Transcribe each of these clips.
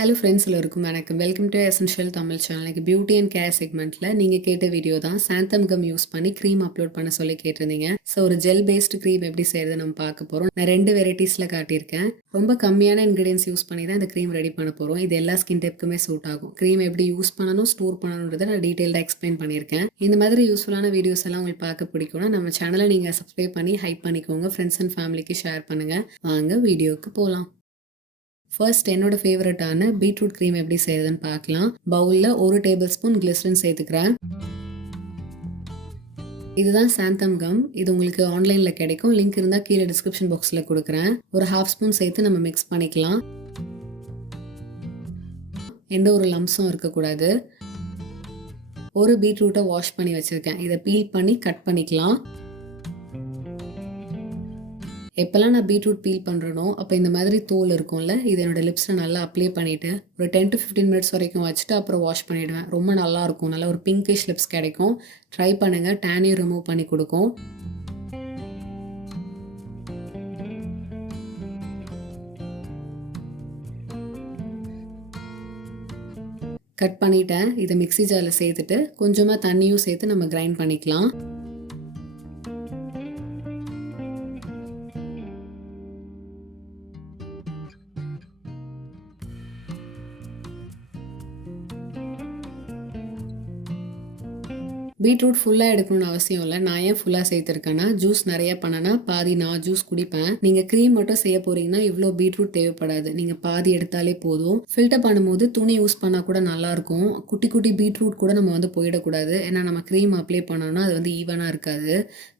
Hello friends எல்லோருக்கும் வணக்கம். Welcome to essential Tamil channel. எனக்கு பியூட்டி அண்ட் கேர் செக்மெண்ட்டில் நீங்கள் கேட்ட வீடியோ தான் சாந்தம் கம் யூஸ் பண்ணி க்ரீம் அப்லோட் பண்ண சொல்லி கேட்டிருந்தீங்க. ஸோ ஒரு ஜெல் பேஸ்டு க்ரீம் எப்படி செய்யறது நம்ம பார்க்க போகிறோம். நான் 2 வெரைட்டிஸில் காட்டியிருக்கேன். ரொம்ப கம்மியான இன்க்ரீடியன்ஸ் யூஸ் பண்ணி தான் இந்த க்ரீம் ரெடி பண்ண போகிறோம். இது எல்லா ஸ்கின் டைப்புக்குமே சூட் ஆகும். க்ரீம் எப்படி யூஸ் பண்ணணும், ஸ்டோர் பண்ணணுன்றதை நான் டீட்டெயில்டாக எக்ஸ்பிளைன் பண்ணியிருக்கேன். இந்த மாதிரி யூஸ்ஃபுல்லான வீடியோஸ் எல்லாம் உங்களுக்கு பார்க்க பிடிக்கும்னா நம்ம சேனலை நீங்கள் சப்ஸ்கிரைப் பண்ணி ஹைப் பண்ணிக்கோங்க. ஃப்ரெண்ட்ஸ் அண்ட் ஃபேமிலிக்கு ஷேர் பண்ணுங்கள். வாங்க வீடியோவுக்கு போகலாம். ஃபர்ஸ்ட் என்னோட ஃபேவரட்டான பீட்ரூட் க்ரீம் எப்படி செய்யறதுன்னு பார்க்கலாம். பவுலில் 1 டேபிள் ஸ்பூன் கிளிசரின் சேர்த்துக்கிறேன். இதுதான் சாந்தம் கம். இது உங்களுக்கு ஆன்லைனில் கிடைக்கும். லிங்க் இருந்தால் கீழே டிஸ்கிரிப்ஷன் பாக்ஸில் கொடுக்குறேன். ஒரு 1/2 ஸ்பூன் சேர்த்து நம்ம மிக்ஸ் பண்ணிக்கலாம். எந்த ஒரு லம்ஸும் இருக்கக்கூடாது. ஒரு பீட்ரூட்டை வாஷ் பண்ணி வச்சுருக்கேன். இதை பீல் பண்ணி கட் பண்ணிக்கலாம். எப்போல்லாம் நான் பீட்ரூட் பீல் பண்ணுறனோ அப்போ இந்த மாதிரி தோல் இருக்கும்ல, இது என்னோடய லிப்ஸில் நல்லா அப்ளை பண்ணிவிட்டு ஒரு 10 to 15 மினிட்ஸ் வரைக்கும் வச்சுட்டு அப்புறம் வாஷ் பண்ணிவிடுவேன். ரொம்ப நல்லாயிருக்கும். நல்லா ஒரு பிங்கிஷ் லிப்ஸ் கிடைக்கும். ட்ரை பண்ணுங்கள். டேனையும் ரிமூவ் பண்ணி கொடுக்கும். கட் பண்ணிவிட்டேன். இதை மிக்ஸி ஜாரில் சேர்த்துட்டு கொஞ்சமாக தண்ணியும் சேர்த்து நம்ம கிரைண்ட் பண்ணிக்கலாம். பீட்ரூட் ஃபுல்லாக எடுக்கணும்னு அவசியம் இல்லை. நான் ஏன் ஃபுல்லாக சேர்த்துருக்கேன்னா, ஜூஸ் நிறைய பண்ணனா பாதி நான் ஜூஸ் குடிப்பேன். நீங்கள் க்ரீம் மட்டும் செய்ய போறீங்கன்னா இவ்வளோ பீட்ரூட் தேவைப்படாது. நீங்கள் பாதி எடுத்தாலே போதும். ஃபில்டர் பண்ணும்போது துணி யூஸ் பண்ணால் கூட நல்லாயிருக்கும். குட்டி குட்டி பீட்ரூட் கூட நம்ம போயிடக்கூடாது. ஏன்னா நம்ம க்ரீம் அப்ளை பண்ணோம்னா அது ஈவனாக இருக்காது,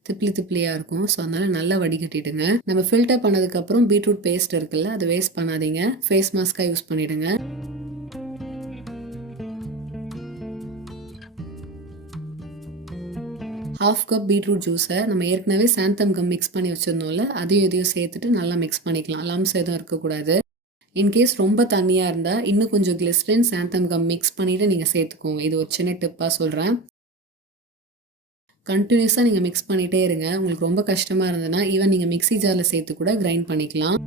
திப்ளியாக இருக்கும். ஸோ அதனால் நல்லா வடிகட்டிடுங்க. நம்ம ஃபில்டர் பண்ணதுக்கப்புறம் பீட்ரூட் பேஸ்ட் இருக்குல்ல, அதை வேஸ்ட் பண்ணாதீங்க. ஃபேஸ் மாஸ்க்காக யூஸ் பண்ணிவிடுங்க. 1/2 கப் பீட்ரூட் ஜூஸை நம்ம ஏற்கனவே சாந்தம் கம் மிக்ஸ் பண்ணி வச்சுருந்தோம்ல, அதையும் இதையும் சேர்த்துட்டு நல்லா மிக்ஸ் பண்ணிக்கலாம். லம்ஸ் எதுவும் இருக்கக்கூடாது. இன்கேஸ் ரொம்ப தண்ணியாக இருந்தால் இன்னும் கொஞ்சம் கிளிஸ்ரின் சாந்தம் கம் மிக்ஸ் பண்ணிவிட்டு நீங்கள் சேர்த்துக்கோங்க. இது ஒரு சின்ன டிப்பாக சொல்கிறேன். கண்டினியூஸாக நீங்கள் மிக்ஸ் பண்ணிகிட்டே இருங்க. உங்களுக்கு ரொம்ப கஷ்டமாக இருந்ததுன்னா ஈவன் நீங்கள் மிக்ஸி ஜாரில் சேர்த்து கூட கிரைண்ட் பண்ணிக்கலாம்.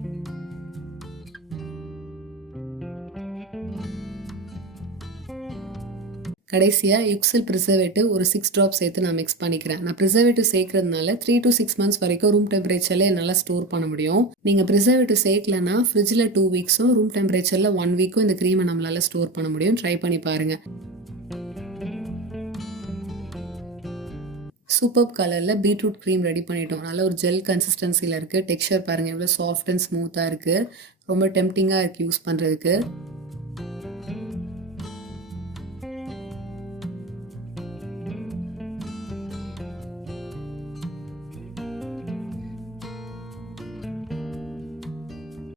கடைசியாக யுக்ஸில் ப்ரிசர்வேட்டிவ் ஒரு 6 ட்ராப் சேர்த்து நான் மிக்ஸ் பண்ணிக்கிறேன். நான் ப்ரிசர்வேட்டிவ் சேர்க்கறதுனால 3 to 6 months வரைக்கும் ரூம் டெம்பரேச்சரில் என்னால் ஸ்டோர் பண்ண முடியும். நீங்கள் ப்ரிசர்வேட்டிவ் சேர்க்கலன்னா ஃப்ரிட்ஜில் 2 வீக்ஸும் ரூம் டெம்பரேச்சரில் 1 வீக்கும் இந்த க்ரீமை நம்மளால் ஸ்டோர் பண்ண முடியும். ட்ரை பண்ணி பாருங்கள். சூப்பர் கலரில் பீட்ரூட் க்ரீம் ரெடி பண்ணிட்டோம். நல்ல ஒரு ஜெல் கன்சிஸ்டன்சியில் இருக்குது. டெக்ஸ்சர் பாருங்கள் எவ்வளோ சாஃப்ட் அண்ட் ஸ்மூத்தாக இருக்குது. ரொம்ப டெம்ப்டிங்காக இருக்குது யூஸ் பண்ணுறதுக்கு.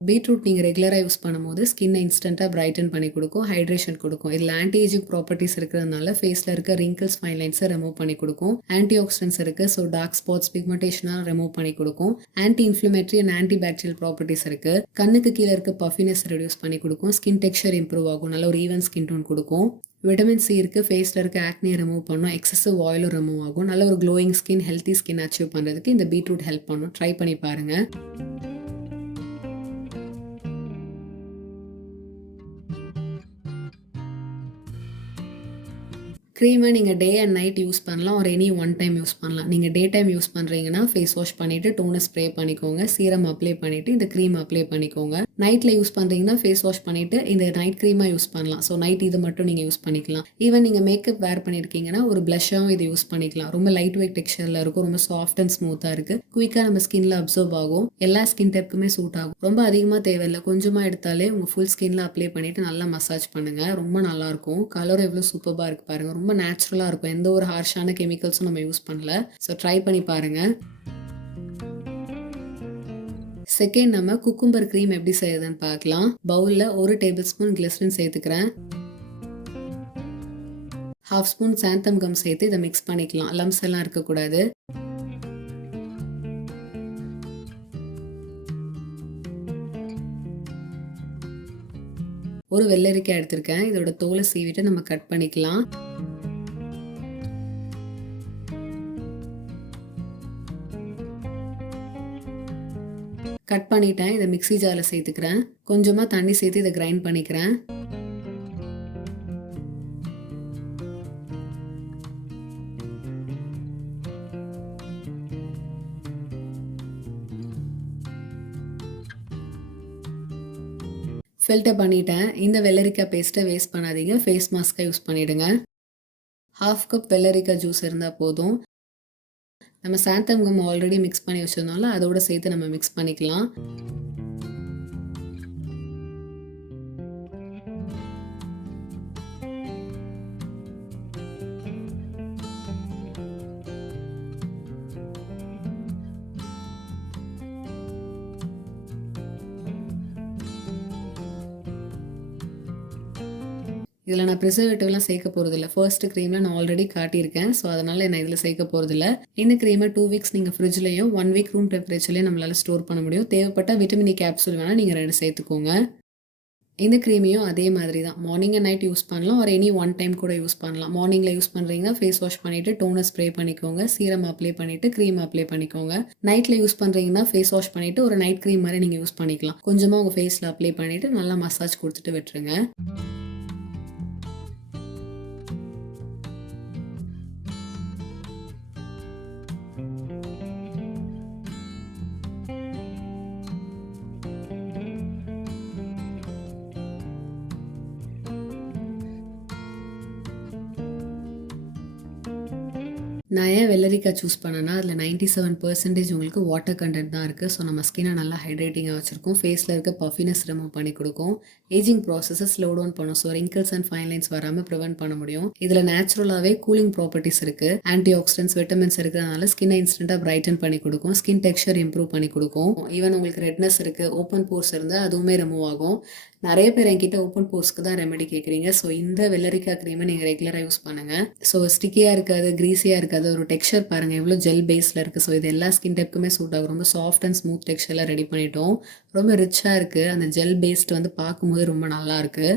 பீட்ரூட் நீங்கள் ரெகுலராக யூஸ் பண்ணும்போது ஸ்கின்னை இன்ஸ்டண்ட்டாக பிரைட்டன் பண்ணி கொடுக்கும், ஹைட்ரேஷன் கொடுக்கும். இதில் ஆன்டி ஏஜிங் ப்ராப்பர்ட்டிஸ் இருக்கிறதுனால ஃபேஸில் இருக்க ரிங்கிள்ஸ், ஃபைன் லைன்ஸை ரிமூவ் பண்ணி கொடுக்கும். ஆன்டி ஆக்சிடென்ட்ஸ் இருக்குது. ஸோ டார்க் ஸ்பாட்ஸ், பிக்மெண்டேஷனாக ரிமூவ் பண்ணி கொடுக்கும். Anti inflammatory and anti bacterial properties இருக்குது. கண்ணுக்கு கீழே இருக்க பஃபினஸ் ரெடியூஸ் பண்ணி கொடுக்கும். ஸ்கின் டெக்ஸ்சர் இம்ப்ரூவ் ஆகும். நல்ல ஒரு ஈவன் ஸ்கின் டோன் கொடுக்கும். விட்டமின் சி இருக்குது. ஃபேஸில் இருக்க ஆக்னியை ரிமூவ் பண்ணும். எக்ஸசிவ் ஆயிலும் ரிமூவ் ஆகும். நல்ல ஒரு glowing skin, healthy skin achieve பண்ணுறதுக்கு இந்த பீட்ரூட் ஹெல்ப் பண்ணும். ட்ரை பண்ணி பாருங்கள். க்ரீமை நீங்கள் டே அண்ட் நைட் யூஸ் பண்ணலாம். ஒரு எனி ஒன் டைம் யூஸ் பண்ணலாம். நீங்கள் டே டைம் யூஸ் பண்ணுறீங்கன்னா ஃபேஸ் வாஷ் பண்ணிவிட்டு டோனர் ஸ்ப்ரே பண்ணிக்கோங்க. சீரம் அப்ளை பண்ணிவிட்டு இந்த க்ரீம் அப்ளை பண்ணிக்கோங்க. நைட்டில் யூஸ் பண்ணுறீங்கன்னா ஃபேஸ் வாஷ் பண்ணிவிட்டு இந்த நைட் க்ரீமாக யூஸ் பண்ணலாம். ஸோ நைட் இது மட்டும் நீங்கள் யூஸ் பண்ணிக்கலாம். ஈவன் நீங்கள் மேக்கப் வேர் பண்ணியிருக்கீங்கன்னா ஒரு ப்ளஷ்ஷாகவும் இது யூஸ் பண்ணிக்கலாம். ரொம்ப லைட் வெயிட் டெக்ஸ்சரில் இருக்கும். ரொம்ப சாஃப்ட் அண்ட் ஸ்மூத்தாக இருக்குது. குயிக்காக நம்ம ஸ்கின்ல அப்சர்வ் ஆகும். எல்லா ஸ்கின் டைப்புக்குமே சூட் ஆகும். ரொம்ப அதிகமாக தேவையில்லை. கொஞ்சமாக எடுத்தாலே உங்கள் ஃபுல் ஸ்கின்ல அப்ளை பண்ணிவிட்டு நல்லா மசாஜ் பண்ணுங்கள். ரொம்ப நல்லாயிருக்கும். கலர் எவ்வளோ சூப்பராக இருக்குது பாருங்கள். ரொம்ப நேச்சுரலாக இருக்கும். எந்த ஒரு ஹார்ஷான கெமிக்கல்ஸும் நம்ம யூஸ் பண்ணல. ஸோ ட்ரை பண்ணி பாருங்கள். செகண்ட் நம்ம குக்கும்பர் க்ரீம் எப்படி செய்யறதுன்னு பார்க்கலாம். பவுலில் 1 டேபிள் ஸ்பூன் கிளிசரின் சேர்த்துக்கிறேன். 1/2 ஸ்பூன் சாந்தம் கம் சேர்த்து இதை மிக்ஸ் பண்ணிக்கலாம். லம்ஸ் எல்லாம் இருக்கக்கூடாது. ஒரு வெள்ளரிக்காய் எடுத்திருக்கேன். இதோட தோலை சீவிட்டு நம்ம கட் பண்ணிக்கலாம். கட் பண்ணிட்டேன். இதை மிக்ஸி ஜாரில் சேர்த்துக்கிறேன். கொஞ்சமாக தண்ணி சேர்த்து இதை கிரைண்ட் பண்ணிக்கிறேன். ஃபில்டர் பண்ணிட்டேன். இந்த வெள்ளரிக்காய் பேஸ்ட்டை வேஸ்ட் பண்ணாதீங்க. ஃபேஸ் மாஸ்க்காக யூஸ் பண்ணிவிடுங்க. 1/2 கப் வெள்ளரிக்காய் ஜூஸ் இருந்தால் போதும். நம்ம சாந்தம் கம் ஆல்ரெடி மிக்ஸ் பண்ணி வச்சிருந்தோம்ல, அதோட சேர்த்து நம்ம மிக்ஸ் பண்ணிக்கலாம். இதில் நான் ப்ரிசர்வேட்டிவ்லாம் சேர்க்க போகிறதில்ல. ஃபர்ஸ்ட் க்ரீமில் நான் ஆல்ரெடி காட்டியிருக்கேன். ஸோ அதனால் நான் இதில் சேர்க்க போகிறதில்ல. இந்த க்ரீமை 2 வீக்ஸ் நீங்கள் ஃப்ரிட்ஜ்லேயும் 1 வீக் ரூம் டெம்பரேச்சர்லேயும் நம்மளால் ஸ்டோர் பண்ண முடியும். தேவைப்பட்ட விட்டமின் இ கேப்சூல் வேணால் நீங்கள் 2 சேர்த்துக்கோங்க. இந்த க்ரீமையும் அதே மாதிரி தான் மார்னிங் அண்ட் நைட் யூஸ் பண்ணலாம். ஒரு எனி ஒன் டைம் கூட யூஸ் பண்ணலாம். மார்னிங்கில் யூஸ் பண்ணுறீங்கன்னா ஃபேஸ் வாஷ் பண்ணிவிட்டு டோனர் ஸ்ப்ரே பண்ணிக்கோங்க. சீரம் அப்ளை பண்ணிவிட்டு க்ரீம் அப்ளை பண்ணிக்கோங்க. நைட்டில் யூஸ் பண்ணுறீங்கன்னா ஃபேஸ் வாஷ் பண்ணிவிட்டு ஒரு நைட் க்ரீம் மாதிரி நீங்கள் யூஸ் பண்ணிக்கலாம். கொஞ்சமாக உங்கள் ஃபேஸில் அப்ளை பண்ணிவிட்டு நல்லா மசாஜ் கொடுத்துட்டு விட்டுருங்க. நான் ஏன் வெள்ளரிக்காய் சூஸ் பண்ணேன்னா அதில் 97% உங்களுக்கு வாட்டர் கண்டென்ட் தான் இருக்குது. ஸோ நம்ம ஸ்கின்னை நல்லா ஹைட்ரேட்டிங்காக வச்சுருக்கோம். ஃபேஸில் இருக்க பஃபினஸ் ரிமூவ் பண்ணி கொடுக்கும். ஏஜிங் ப்ராசஸை ஸ்லோ டவுன் பண்ணும். So wrinkles and fine lines வராமல் ப்ரிவென்ட் பண்ண முடியும். இதில் நேச்சுரலாகவே கூலிங் ப்ராப்பர்ட்டிஸ் இருக்குது. ஆன்டி ஆக்சிடென்ட்ஸ் விட்டமின்ஸ் இருக்கிறதுனால ஸ்கின்னை இன்ஸ்டண்ட்டாக பிரைட்டன் பண்ணி கொடுக்கும். ஸ்கின் டெக்ஸ்சர் இம்ப்ரூவ் பண்ணி கொடுக்கும். ஈவன் உங்களுக்கு ரெட்னஸ் இருக்குது, ஓப்பன் போர்ஸ் இருந்தால் அதுவுமே ரிமூவ் ஆகும். நிறைய பேர் என்கிட்ட ஓப்பன் போர்ஸ்க்கு தான் ரெமெடி கேட்குறீங்க. ஸோ இந்த வெள்ளரிக்காய் க்ரீமை நீங்கள் ரெகுலராக யூஸ் பண்ணுங்கள். ஸோ ஸ்டிக்கியாக இருக்காது, க்ரீஸியாக இருக்காது. ஒரு டெக்ஸ்சர் பாருங்கள் எவ்வளோ ஜெல் பேஸில் இருக்குது. ஸோ இது எல்லா ஸ்கின் டைப்புக்குமே சூட் ஆகும். ரொம்ப சாஃப்ட் அண்ட் ஸ்மூத் டெக்ஸ்சரில் ரெடி பண்ணிட்டோம். ரொம்ப ரிச்சாக இருக்குது. அந்த ஜெல் பேஸ்ட் வந்து பார்க்கும்போது ரொம்ப நல்லாயிருக்கு.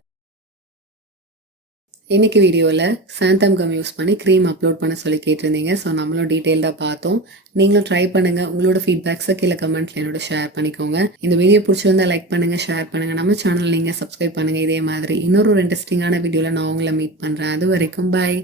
இன்றைக்கி வீடியோவில் சாந்தம் கம் யூஸ் பண்ணி க்ரீம் அப்லோட் பண்ண சொல்லி கேட்டிருந்தீங்க. ஸோ நம்மளும் டீட்டெயில்டாக பார்த்தோம். நீங்களும் ட்ரை பண்ணுங்கள். உங்களோட ஃபீட்பேக்ஸை கீழே கமெண்ட்டில் என்னோட ஷேர் பண்ணிக்கோங்க. இந்த வீடியோ பிடிச்சிருந்தா லைக் பண்ணுங்கள், ஷேர் பண்ணுங்கள். நம்ம சேனல் நீங்கள் சப்ஸ்கிரைப் பண்ணுங்கள். இதே மாதிரி இன்னொரு இன்ட்ரெஸ்டிங்கான வீடியோவில் நான் உங்களை மீட் பண்ணுறேன். அது வரைக்கும் பாய்.